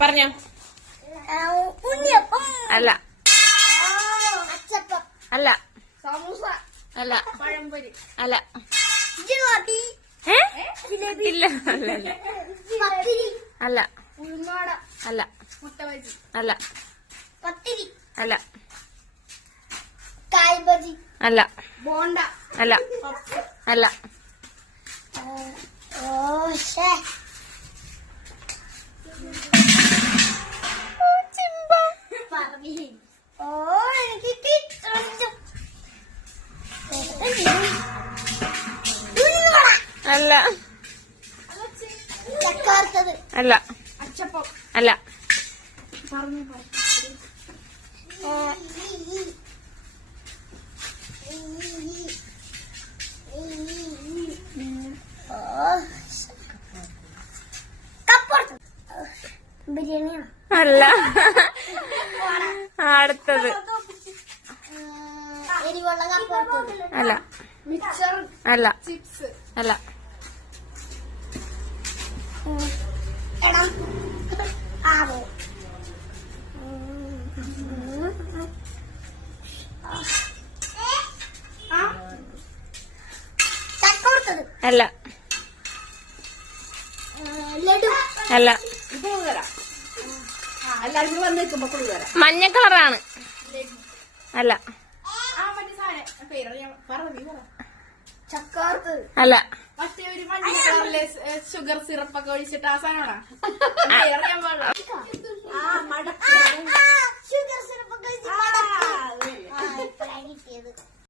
പറഞ്ഞോ. അല്ല. അച്ചപ്പം അല്ല. സമൂസ അല്ല. അല്ല? ഇല്ല. അല്ല. അല്ല. പത്തിരി അല്ല. അല്ല. അല്ല. പത്തിരി അല്ല. അല്ല ബോണ്ട. അല്ല. പപ്പ് അല്ല ഓ ശേ അല്ല. അല്ല. അച്ചപ്പം. അല്ല. അല്ല. അടുത്തത്. അല്ല. മിക്സർ അല്ല. ചിപ്സ്. അല്ല. എടാ ആവോ? ചക്കോർത്തത് അല്ല. ലഡു. അല്ല. മഞ്ഞ കളറാണ്. അല്ല. ആ മറ്റേ സാധനം. പേര് ഞാൻ പറഞ്ഞു പറ. ചക്കോർത്തത് അല്ല. മറ്റേ ഒരു മഞ്ഞ കളറിലെ ഷുഗർ സിറപ്പ് ഒക്കെ ഒഴിച്ചിട്ട് ആ